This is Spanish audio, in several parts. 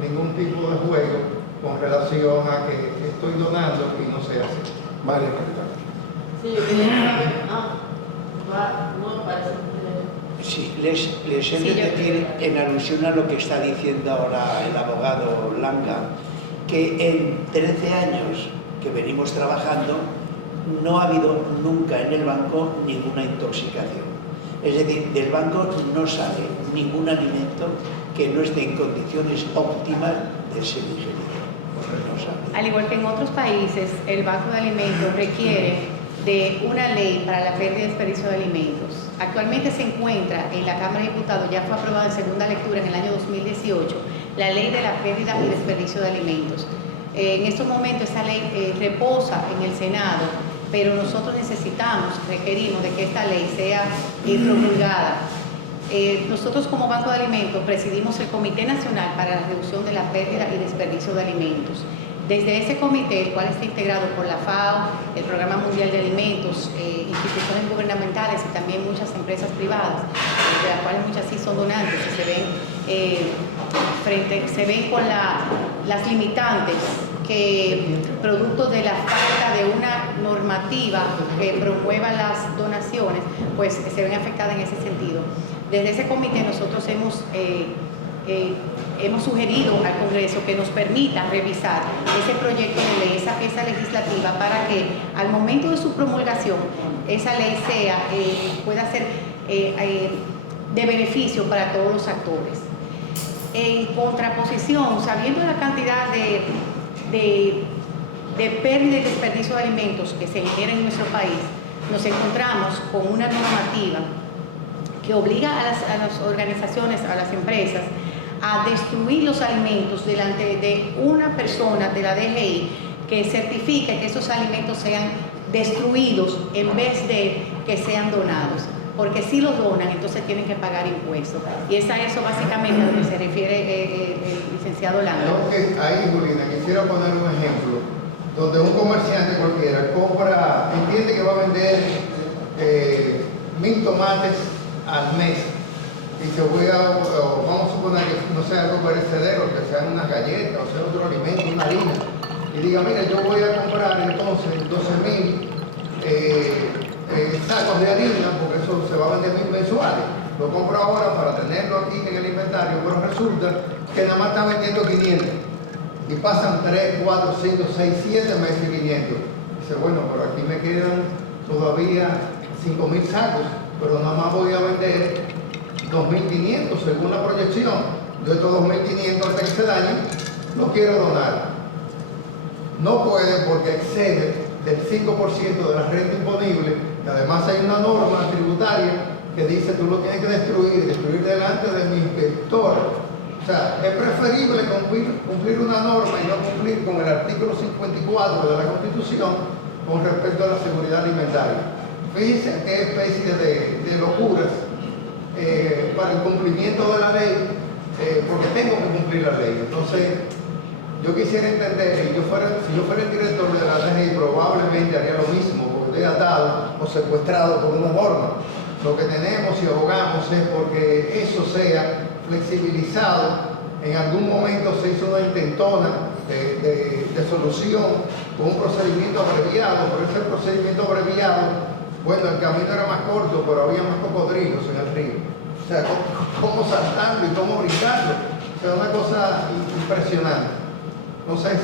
ningún tipo de juego con relación a que estoy donando y no se hace. Vale, Sí, yo quería saber. No parece. Sí, les he de Sí, yo- decir, en alusión a lo que está diciendo ahora el abogado Langa, que en 13 años que venimos trabajando no ha habido nunca en el banco ninguna intoxicación. Es decir, del banco no sale ningún alimento que no esté en condiciones óptimas de ser ingerido. No sale. Al igual que en otros países, el Banco de Alimentos requiere de una ley para la pérdida y desperdicio de alimentos. Actualmente se encuentra en la Cámara de Diputados, ya fue aprobada en segunda lectura en el año 2018, la ley de la pérdida y desperdicio de alimentos. En estos momentos esa ley reposa en el Senado, pero nosotros requerimos de que esta ley sea promulgada. Nosotros como Banco de Alimentos presidimos el Comité Nacional para la Reducción de la Pérdida y Desperdicio de Alimentos. Desde ese comité, el cual está integrado por la FAO, el Programa Mundial de Alimentos, instituciones gubernamentales y también muchas empresas privadas, de las cuales muchas sí son donantes y se ven con las limitantes que producto de la falta de una normativa que promueva las donaciones, pues se ven afectadas en ese sentido. Desde ese comité nosotros hemos sugerido al Congreso que nos permita revisar ese proyecto de ley, esa legislativa, para que al momento de su promulgación esa ley pueda ser de beneficio para todos los actores. En contraposición, sabiendo la cantidad de pérdida y desperdicio de alimentos que se ingieren en nuestro país, nos encontramos con una normativa que obliga a las organizaciones, a las empresas, a destruir los alimentos delante de una persona de la DGI que certifique que esos alimentos sean destruidos en vez de que sean donados. Porque si los donan, entonces tienen que pagar impuestos. Y es a eso básicamente a lo que se refiere el licenciado Langa. Ahí, Julina, quisiera poner un ejemplo donde un comerciante cualquiera entiende que va a vender 1000 tomates al mes. Y vamos a suponer que no sea algo perecedero, que sean unas galletas, o sea otro alimento, una harina. Y diga, mira, yo voy a comprar entonces 12.000 sacos de harina, porque eso se va a vender mensuales. Lo compro ahora para tenerlo aquí en el inventario, pero resulta que nada más está vendiendo 500. Y pasan 3, 4, 5, 6, 7 meses 500. Dice, bueno, pero aquí me quedan todavía 5.000 sacos, pero nada más voy a vender 2.500 según la proyección. Yo estos 2.500 hasta que se dañen, no quiero donar. No puede porque excede del 5% de la renta imponible, y además hay una norma tributaria que dice tú lo tienes que destruir delante de mi inspector. O sea, es preferible cumplir una norma y no cumplir con el artículo 54 de la Constitución con respecto a la seguridad alimentaria. Fíjense qué especie de locuras para el cumplimiento de la ley, porque tengo que cumplir la ley. Entonces, yo quisiera entender, si yo fuera el director de la DGI, probablemente haría lo mismo, porque estoy atado o secuestrado por una norma. Lo que tenemos y abogamos es porque eso sea flexibilizado. En algún momento se hizo una intentona de solución con un procedimiento abreviado, pero ese procedimiento abreviado, bueno, el camino era más corto, pero había más cocodrilos en el río. O sea, cómo saltando y cómo brincando. O sea, una cosa impresionante. Entonces,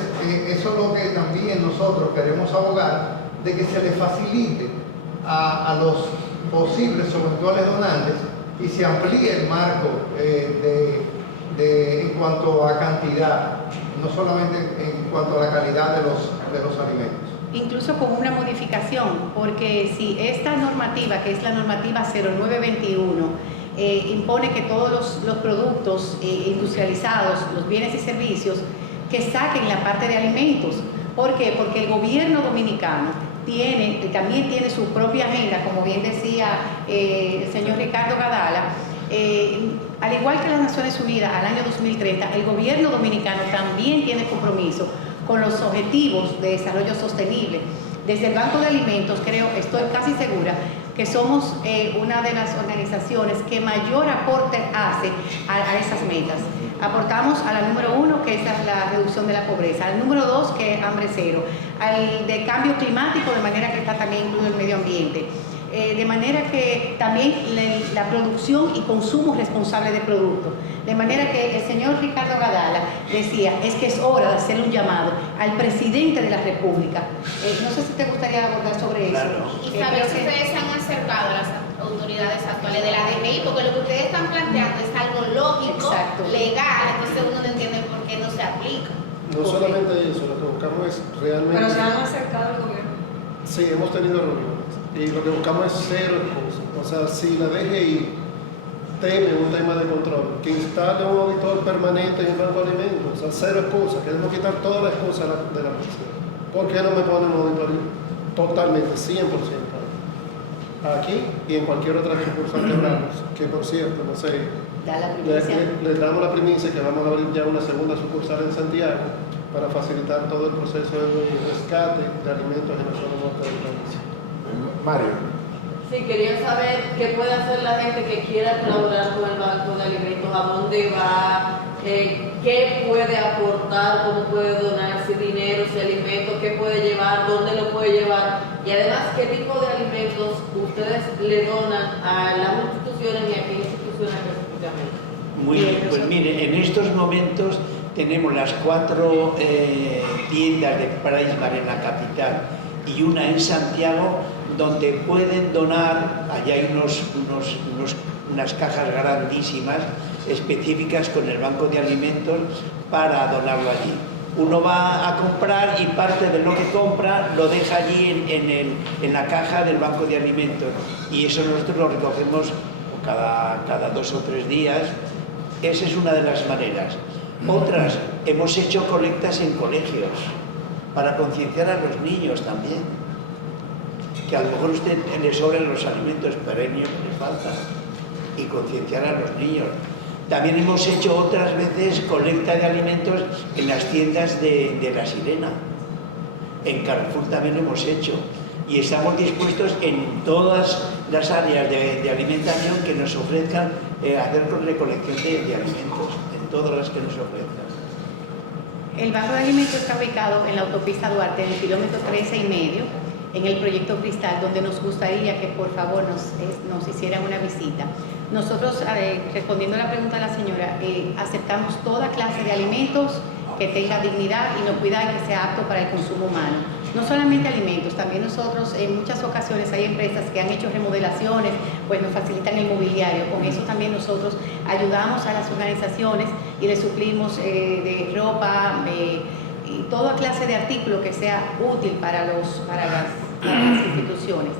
eso es lo que también nosotros queremos abogar, de que se le facilite a los posibles o eventuales donantes y se amplíe el marco en cuanto a cantidad, no solamente en cuanto a la calidad de los alimentos. Incluso con una modificación, porque si esta normativa, que es la normativa 0921, impone que todos los productos industrializados, los bienes y servicios, que saquen la parte de alimentos. ¿Por qué? Porque el gobierno dominicano también tiene su propia agenda, como bien decía el señor Ricardo Gadala. Al igual que las Naciones Unidas al año 2030, el gobierno dominicano también tiene compromiso con los objetivos de desarrollo sostenible. Desde el Banco de Alimentos, estoy casi segura que somos una de las organizaciones que mayor aporte hace a esas metas. Aportamos a la número 1, que es la reducción de la pobreza, al número 2, que es hambre cero, al de cambio climático, de manera que está también incluido el medio ambiente. De manera que también la producción y consumo responsable de productos. De manera que el señor Ricardo Gadala decía, es que es hora de hacer un llamado al presidente de la República. No sé si te gustaría abordar sobre eso. Claro. Y saber si ustedes se han acercado a las autoridades actuales de la DGI, porque lo que ustedes están planteando es algo lógico, Exacto. legal, entonces uno no entiende por qué no se aplica. No solamente eso, lo que buscamos es realmente... Pero se han acercado al gobierno. Sí, hemos tenido reuniones y lo que buscamos es cero excusas. O sea, si la DGI teme un tema de control, que instale un auditor permanente en el Banco de Alimentos, o sea, cero excusas, queremos quitar todas las excusas de la presión. ¿Por qué no me ponen un auditor totalmente, 100%? Aquí y en cualquier otra sucursal que abramos, que por cierto, no sé, Da la primicia. les damos la primicia que vamos a abrir ya una segunda sucursal en Santiago para facilitar todo el proceso de rescate de alimentos en la zona norte del país. Mario. Sí, quería saber qué puede hacer la gente que quiera colaborar con el Banco de Alimentos, a dónde va, qué puede aportar, cómo puede donar, si dinero, si alimentos, qué puede llevar, dónde lo puede llevar y además qué tipo de alimentos ustedes le donan a las instituciones y a qué instituciones específicamente. Muy bien, pues mire, en estos momentos tenemos las 4 tiendas de Pricemark en la capital y una en Santiago, donde pueden donar. Allá hay unas cajas grandísimas específicas con el Banco de Alimentos para donarlo allí. Uno va a comprar y parte de lo que compra lo deja allí en la caja del Banco de Alimentos, y eso nosotros lo recogemos cada 2 o 3 días. Esa es una de las maneras. Otras, hemos hecho colectas en colegios para concienciar a los niños también, que a lo mejor a usted le sobran los alimentos, pero hay niños que les faltan, y concienciar a los niños. También hemos hecho otras veces colecta de alimentos en las tiendas de La Sirena. En Carrefour también lo hemos hecho. Y estamos dispuestos en todas las áreas de alimentación que nos ofrezcan hacer recolección de alimentos, en todas las que nos ofrezcan. El Banco de Alimentos está ubicado en la autopista Duarte, en el kilómetro 13,5, en el proyecto Cristal, donde nos gustaría que por favor nos hicieran una visita. Nosotros, respondiendo a la pregunta de la señora, aceptamos toda clase de alimentos que tenga dignidad, inocuidad y que sea apto para el consumo humano. No solamente alimentos, también nosotros en muchas ocasiones hay empresas que han hecho remodelaciones, pues nos facilitan el mobiliario. Con eso también nosotros ayudamos a las organizaciones y les suplimos de ropa y toda clase de artículo que sea útil para las instituciones.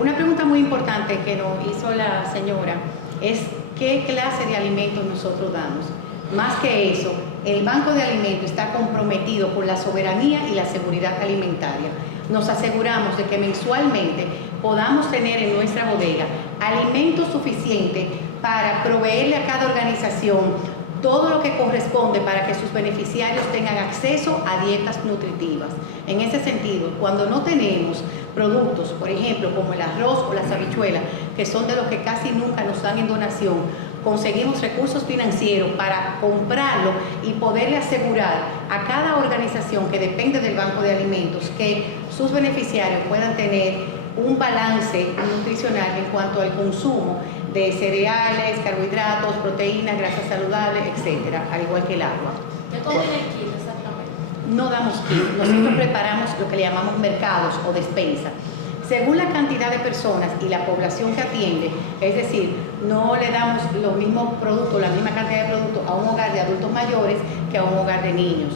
Una pregunta muy importante que nos hizo la señora es ¿qué clase de alimentos nosotros damos? Más que eso, el Banco de Alimentos está comprometido con la soberanía y la seguridad alimentaria. Nos aseguramos de que mensualmente podamos tener en nuestra bodega alimentos suficientes para proveerle a cada organización todo lo que corresponde para que sus beneficiarios tengan acceso a dietas nutritivas. En ese sentido, cuando no tenemos productos, por ejemplo, como el arroz o las habichuelas, que son de los que casi nunca nos dan en donación, conseguimos recursos financieros para comprarlo y poderle asegurar a cada organización que depende del Banco de Alimentos que sus beneficiarios puedan tener un balance nutricional en cuanto al consumo de cereales, carbohidratos, proteínas, grasas saludables, etcétera, al igual que el agua. ¿Qué contiene el kit exactamente? No damos kit, nosotros preparamos lo que le llamamos mercados o despensa. Según la cantidad de personas y la población que atiende, es decir, no le damos los mismos productos, la misma cantidad de productos a un hogar de adultos mayores que a un hogar de niños.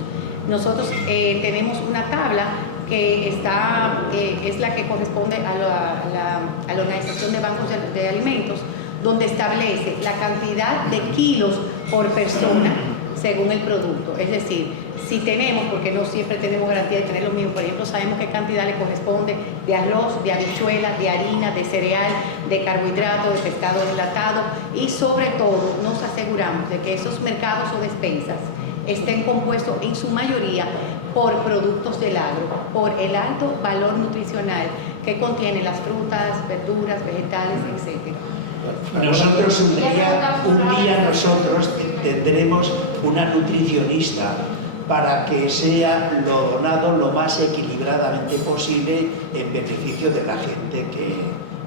Nosotros tenemos una tabla que es la que corresponde a la Organización de Bancos de Alimentos, donde establece la cantidad de kilos por persona según el producto. Es decir, si tenemos, porque no siempre tenemos garantía de tener lo mismo, por ejemplo, sabemos qué cantidad le corresponde de arroz, de habichuela, de harina, de cereal, de carbohidrato, de pescado enlatado, y sobre todo nos aseguramos de que esos mercados o despensas estén compuestos en su mayoría por productos del agro, por el alto valor nutricional que contienen las frutas, verduras, vegetales, etc. Nosotros un día nosotros tendremos una nutricionista para que sea lo donado lo más equilibradamente posible en beneficio de la gente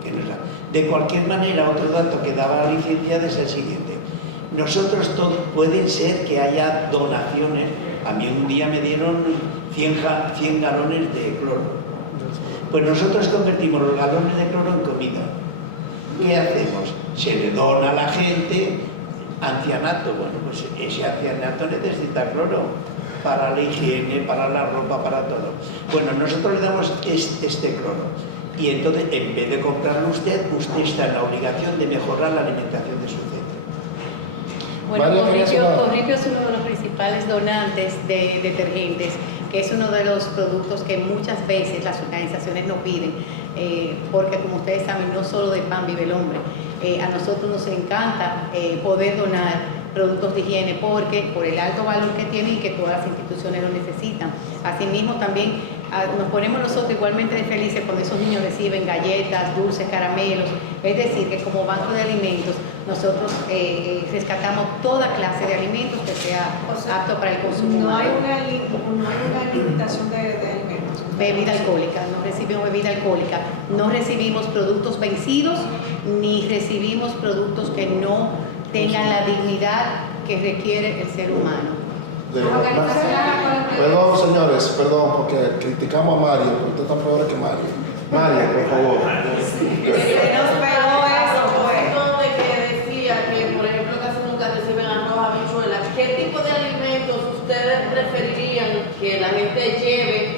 que nos da. De cualquier manera, otro dato que daba la licenciada es el siguiente. Nosotros pueden ser que haya donaciones. A mí un día me dieron 100 galones de cloro. Pues nosotros convertimos los galones de cloro en comida. ¿Qué hacemos? Se le dona a la gente ancianato. Bueno, pues ese ancianato necesita cloro para la higiene, para la ropa, para todo. Bueno, nosotros le damos este cloro. Y entonces, en vez de comprarlo usted está en la obligación de mejorar la alimentación de su centro. Bueno, María, Corripio es uno de los principales donantes de detergentes, que es uno de los productos que muchas veces las organizaciones nos piden, porque como ustedes saben, no solo de pan vive el hombre. A nosotros nos encanta poder donar productos de higiene porque por el alto valor que tienen y que todas las instituciones lo necesitan. Asimismo también nos ponemos nosotros igualmente de felices cuando esos niños reciben galletas, dulces, caramelos. Es decir, que como banco de alimentos nosotros rescatamos toda clase de alimentos que sea apto para el consumo No hay humano. una limitación de alimentos. Bebida alcohólica, no recibimos bebida alcohólica, no recibimos productos vencidos ni recibimos productos que no tengan la dignidad que requiere el ser humano. Perdón, señores, perdón, porque criticamos a Mario, pero usted está peor que Mario. Mario, por favor. De que decía que, por ejemplo, casi nunca reciben arroz, habichuelas. ¿Qué tipo de alimentos ustedes preferirían que la gente lleve?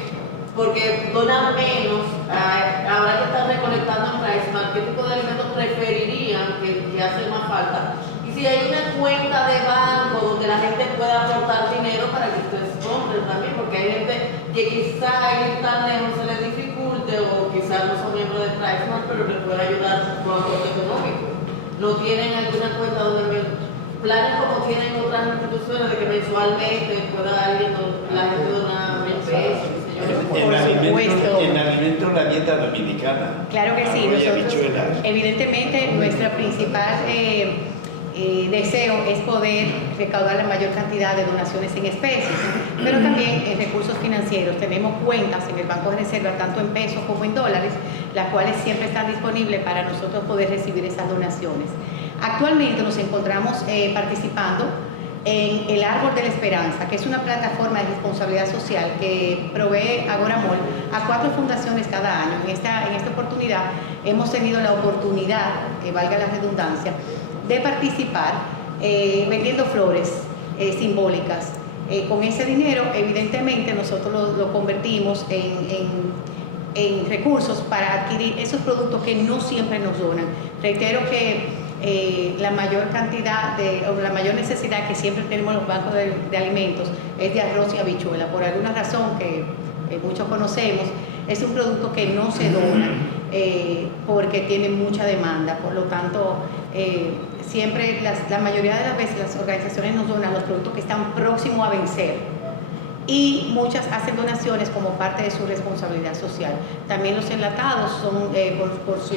Porque donan menos, ahora que están recolectando en Raisman, ¿qué tipo de alimentos preferirían que hacen más falta? Y si hay una cuenta de banco donde la gente pueda aportar dinero para que ustedes compren también, porque hay gente que quizá ir tan lejos se les dificulte o quizás no son miembros de Raisman, pero les puede ayudar con aporte económico. ¿No tienen alguna cuenta donde planes como tienen otras instituciones de que mensualmente pueda alguien, la gente donar 1.000 pesos? En alimentos la dieta dominicana. Claro que sí, Arroz y nosotros, habichuelas. evidentemente nuestra principal deseo es poder recaudar la mayor cantidad de donaciones en especies, pero también en recursos financieros. Tenemos cuentas en el Banco de Reserva, tanto en pesos como en dólares, las cuales siempre están disponibles para nosotros poder recibir esas donaciones. Actualmente nos encontramos participando en el Árbol de la Esperanza, que es una plataforma de responsabilidad social que provee Agoramol a 4 fundaciones cada año. En esta oportunidad hemos tenido la oportunidad, que valga la redundancia, de participar vendiendo flores simbólicas. Con ese dinero, evidentemente, nosotros lo convertimos en recursos para adquirir esos productos que no siempre nos donan. Reitero que la mayor cantidad o la mayor necesidad que siempre tenemos en los bancos de alimentos es de arroz y habichuela. Por alguna razón que muchos conocemos, es un producto que no se dona porque tiene mucha demanda. Por lo tanto, siempre la mayoría de las veces las organizaciones nos donan los productos que están próximos a vencer. Y muchas hacen donaciones como parte de su responsabilidad social. También los enlatados son por su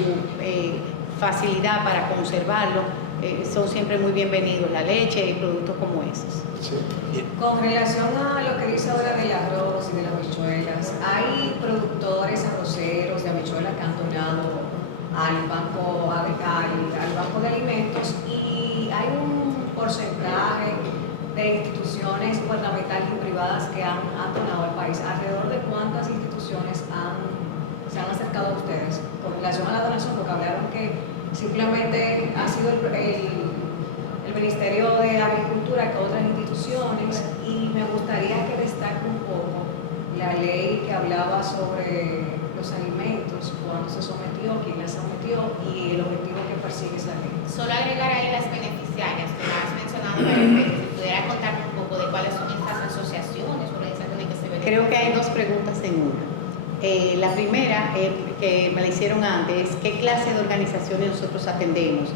facilidad para conservarlo, son siempre muy bienvenidos, la leche y productos como esos. Sí. Con relación a lo que dice ahora del arroz y de las habichuelas, hay productores arroceros de habichuelas que han donado al banco de alimentos y hay un porcentaje de instituciones gubernamentales y privadas que han donado al país. ¿Alrededor de cuántas instituciones se han acercado a ustedes con relación a la donación? Porque hablaron que simplemente ha sido el Ministerio de Agricultura que otras instituciones, y me gustaría que destaque un poco la ley que hablaba sobre los alimentos, cuándo se sometió, quién la sometió y el objetivo que persigue esa ley. Solo agregar ahí las beneficiarias que has mencionado varias veces. Si pudiera contar un poco de cuáles son estas asociaciones, organizaciones que se benefician. Creo que hay 2 preguntas en una. La primera, que me la hicieron antes, es qué clase de organizaciones nosotros atendemos.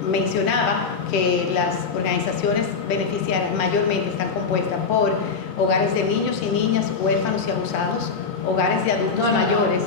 Mencionaba que las organizaciones beneficiarias mayormente están compuestas por hogares de niños y niñas huérfanos y abusados, hogares de adultos mayores,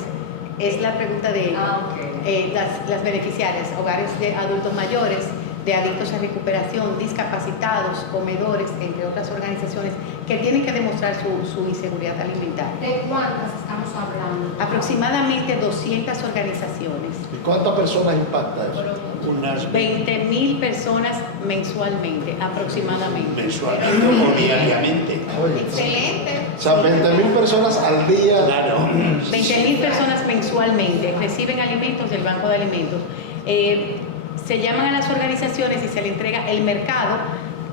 Es la pregunta de ok. las beneficiarias, hogares de adultos mayores, de adictos a recuperación, discapacitados, comedores, entre otras organizaciones que tienen que demostrar su inseguridad alimentaria. ¿De cuántas estamos hablando? Aproximadamente 200 organizaciones, ¿Y cuántas personas impacta eso? Unas 20.000 personas mensualmente, aproximadamente. mensualmente o diariamente. Oye, Excelente. O sea, 20.000 personas al día. Claro. 20.000 personas mensualmente reciben alimentos del Banco de Alimentos. Se llaman a las organizaciones y se le entrega el mercado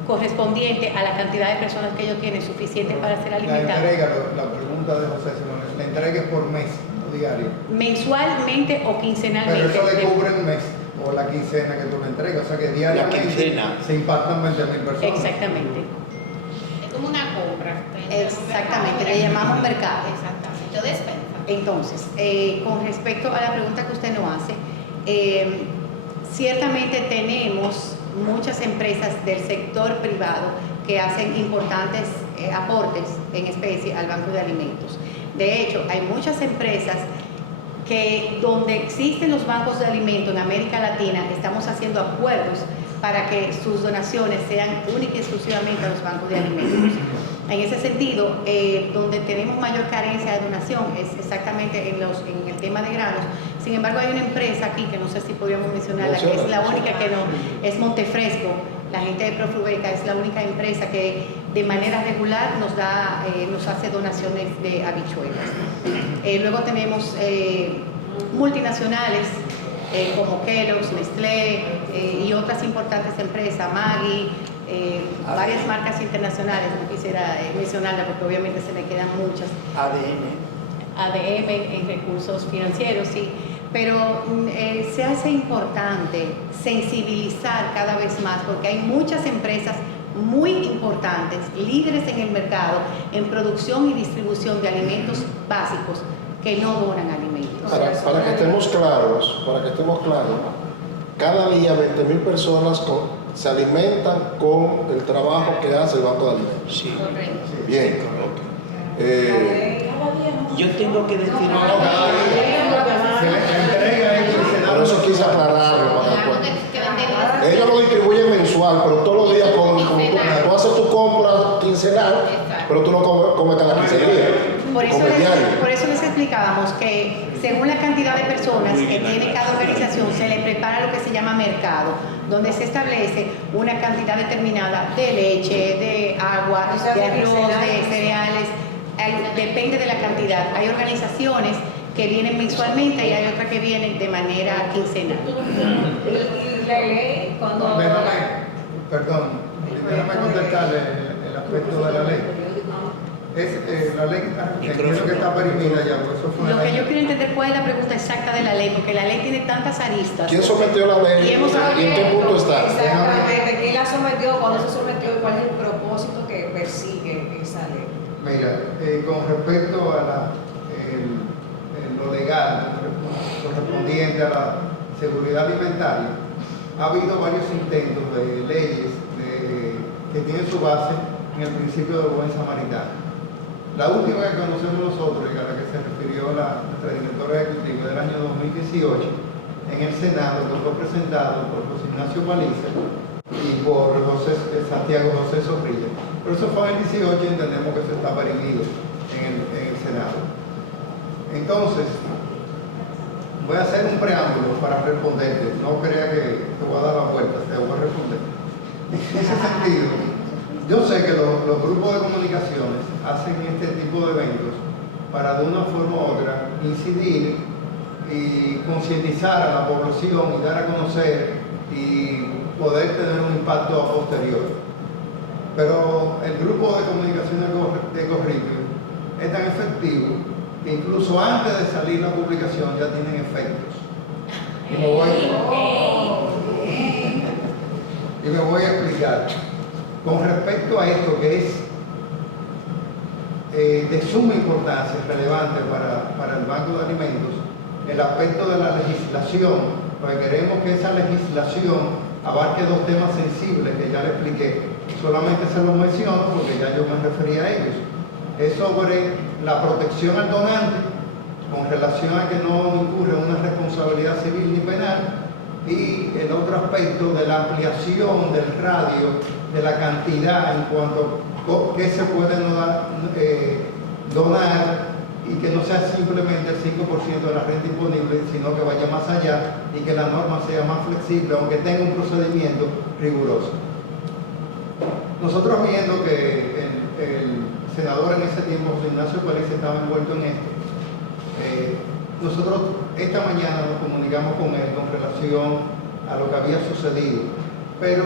correspondiente a la cantidad de personas que ellos tienen suficiente para ser la alimentados. entrega, la pregunta de José Simón, la entrega es por mes, no diario. Mensualmente o Pero quincenalmente. eso le cubre el mes o la quincena que tú le entregas, o sea que diariamente quincena. se impactan 20.000 personas. Exactamente. Es como una compra. Exactamente, le llamamos mercado. Exactamente, o despensa. Entonces, con respecto a la pregunta que usted nos hace, ciertamente tenemos muchas empresas del sector privado que hacen importantes aportes en especie al Banco de Alimentos. De hecho, hay muchas empresas que donde existen los bancos de alimentos en América Latina, estamos haciendo acuerdos para que sus donaciones sean únicas y exclusivamente a los bancos de alimentos. En ese sentido, donde tenemos mayor carencia de donación es exactamente en el tema de granos. Sin embargo, hay una empresa aquí que no sé si podríamos mencionarla, que es la única que no, es Montefresco. La gente de Profrubeca es la única empresa que de manera regular nos hace donaciones de habichuelas. Luego tenemos multinacionales como Kellogg's, Nestlé y otras importantes empresas, Maggi, varias marcas internacionales, no quisiera mencionarlas porque obviamente se me quedan muchas. ADM en recursos financieros, sí. Pero se hace importante sensibilizar cada vez más porque hay muchas empresas muy importantes, líderes en el mercado, en producción y distribución de alimentos básicos que no donan alimentos. Para que estemos claros, cada día 20.000 personas se alimentan con el trabajo que hace el Banco de Alimentos. Sí. Correcto. Bien. Yo tengo que decir Se le entrega eso y se da Por eso quise aclararlo. Claro que venden Ellos lo distribuyen mensual, pero todos los días como tú haces tu compra quincenal, pero tú no comes cada 15 días. Comes diario. Por eso les explicábamos que según la cantidad de personas que tiene cada organización, se le prepara lo que se llama mercado, donde se establece una cantidad determinada de leche, de agua, de arroz, de cereales, depende de la cantidad. Hay organizaciones que vienen mensualmente y hay otras que vienen de manera quincenal. Y la ley, cuando... Déjame contestarle el aspecto de la ley. La ley entiendo que está perimida ya, por eso fue Lo la que ley. yo quiero entender cuál es la pregunta exacta de la ley, porque la ley tiene tantas aristas. ¿Quién sometió la ley Y hemos y en qué punto está? Exactamente, ¿quién la sometió? ¿Cuándo se sometió? ¿Y cuál es el propósito que persigue esa ley? Mira, con respecto a lo legal correspondiente a la seguridad alimentaria, ha habido varios intentos de leyes que tienen su base en el principio del buen samaritano. La última que conocemos nosotros y a la que se refirió nuestra directora ejecutiva del año 2018 en el Senado, que fue presentado por José Ignacio Paliza y por Santiago José Zorrilla. Pero eso fue en el 18 y entendemos que eso está perimido en el Senado. Entonces, voy a hacer un preámbulo para responderte. No crea que te voy a dar la vuelta, te voy a responder. En ese sentido, yo sé que los grupos de comunicaciones hacen este tipo de eventos para de una forma u otra incidir y concientizar a la población y dar a conocer y poder tener un impacto a posterior. Pero el grupo de comunicaciones de Corripio es tan efectivo que incluso antes de salir la publicación ya tienen efectos. Y me voy a explicar. Con respecto a esto que es de suma importancia, relevante para el Banco de Alimentos, el aspecto de la legislación, porque queremos que esa legislación abarque dos temas sensibles que ya le expliqué. Solamente se los menciono porque ya yo me refería a ellos. Es sobre la protección al donante con relación a que no incurre en una responsabilidad civil ni penal, y el otro aspecto de la ampliación del radio, de la cantidad en cuanto a qué se puede donar, y que no sea simplemente el 5% de la renta disponible, sino que vaya más allá y que la norma sea más flexible, aunque tenga un procedimiento riguroso. Nosotros viendo que el senador en ese tiempo, José Ignacio Pérez, estaba envuelto en esto, nosotros esta mañana nos comunicamos con él con relación a lo que había sucedido, pero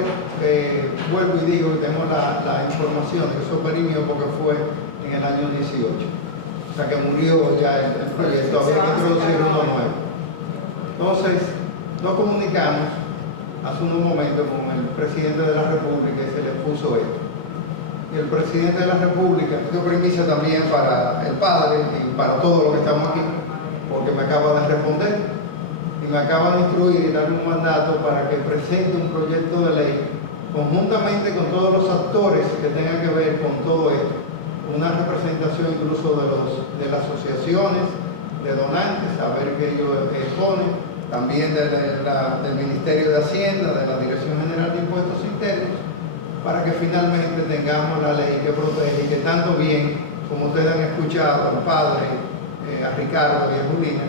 vuelvo y digo, tenemos la información que eso perimió porque fue en el año 18, o sea que murió ya el proyecto, había que introducir uno nuevo. Entonces nos comunicamos hace unos momentos con el presidente de la República y se le puso esto. Y el presidente de la República, esto primicia también para el padre y para todos los que estamos aquí, porque me acaba de responder y me acaba de instruir y darle un mandato para que presente un proyecto de ley conjuntamente con todos los actores que tengan que ver con todo esto, una representación incluso de las asociaciones de donantes, a ver qué ellos exponen, también del Ministerio de Hacienda, de la Dirección General de Impuestos Internos, para que finalmente tengamos la ley que protege y que tanto bien, como ustedes han escuchado al padre, a Ricardo y a Julina,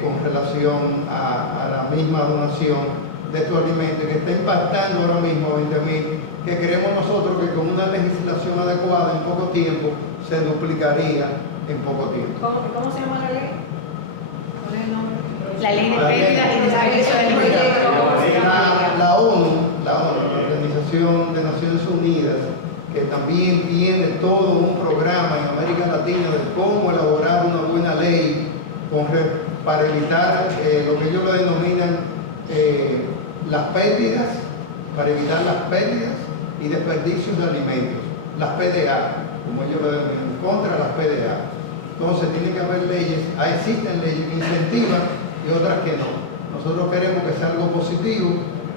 con relación a la misma donación de estos alimentos que está impactando ahora mismo a 20.000, que creemos nosotros que con una legislación adecuada en poco tiempo se duplicaría en poco tiempo. ¿Cómo se llama la ley? ¿Cuál es el nombre? La ley de pérdida y desperdicio de alimentos. La ONU, la Organización de Naciones Unidas, que también tiene todo un programa en América Latina de cómo elaborar una buena ley para evitar lo que ellos le denominan las pérdidas, para evitar las pérdidas y desperdicios de alimentos, las PDA, como ellos lo denominan, contra las PDA. Entonces tiene que haber leyes, existen leyes que incentivan y otras que no. Nosotros queremos que sea algo positivo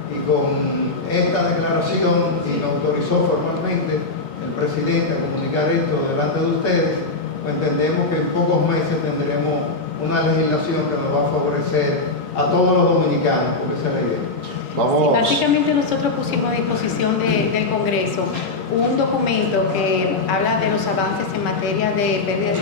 y con esta declaración, y nos autorizó formalmente el presidente a comunicar esto delante de ustedes, pues entendemos que en pocos meses tendremos una legislación que nos va a favorecer a todos los dominicanos, porque esa es la idea. Sí, básicamente nosotros pusimos a disposición del Congreso un documento que habla de los avances en materia de pérdidas,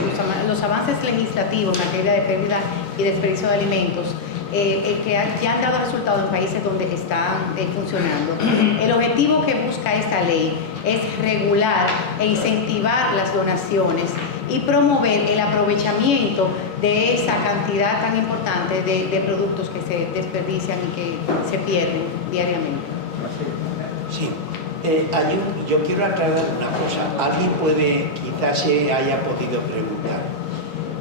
los avances legislativos en materia de pérdida y desperdicio de alimentos, que ya han dado resultados en países donde están funcionando. El objetivo que busca esta ley es regular e incentivar las donaciones y promover el aprovechamiento de esa cantidad tan importante de productos que se desperdician y que se pierden diariamente. Sí, yo quiero aclarar una cosa. Alguien quizás se haya podido preguntar,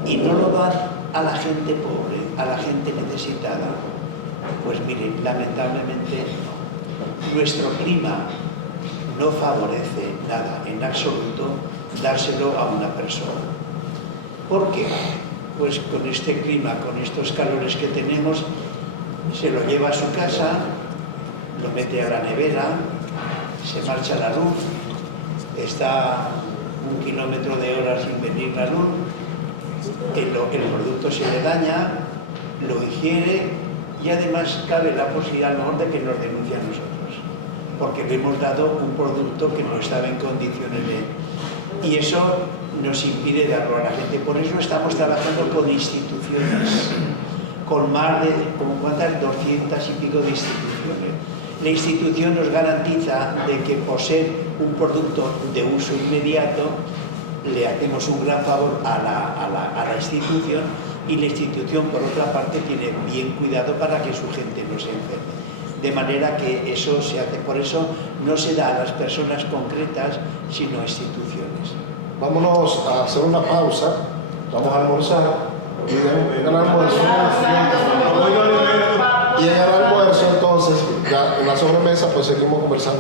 ¿y no lo dan a la gente pobre, a la gente necesitada? Pues miren, lamentablemente no. Nuestro clima no favorece nada, en absoluto, dárselo a una persona. ¿Por qué? Pues con este clima, con estos calores que tenemos, se lo lleva a su casa, lo mete a la nevera, se marcha la luz, está 1 kilómetro de hora sin venir la luz, el producto se le daña, lo ingiere y además cabe la posibilidad a lo mejor de que nos denuncie a nosotros, porque le hemos dado un producto que no estaba en condiciones de... Y eso nos impide darlo a la gente. Por eso estamos trabajando con instituciones, con más de, ¿cuántas? 200 y pico de instituciones. La institución nos garantiza de que por ser un producto de uso inmediato, le hacemos un gran favor a la institución, y la institución, por otra parte, tiene bien cuidado para que su gente no se enferme. De manera que eso se hace, por eso no se da a las personas concretas, sino a instituciones. Vámonos a hacer una pausa, vamos a almorzar, y en el almuerzo, entonces, ya en la sobremesa, pues seguimos conversando.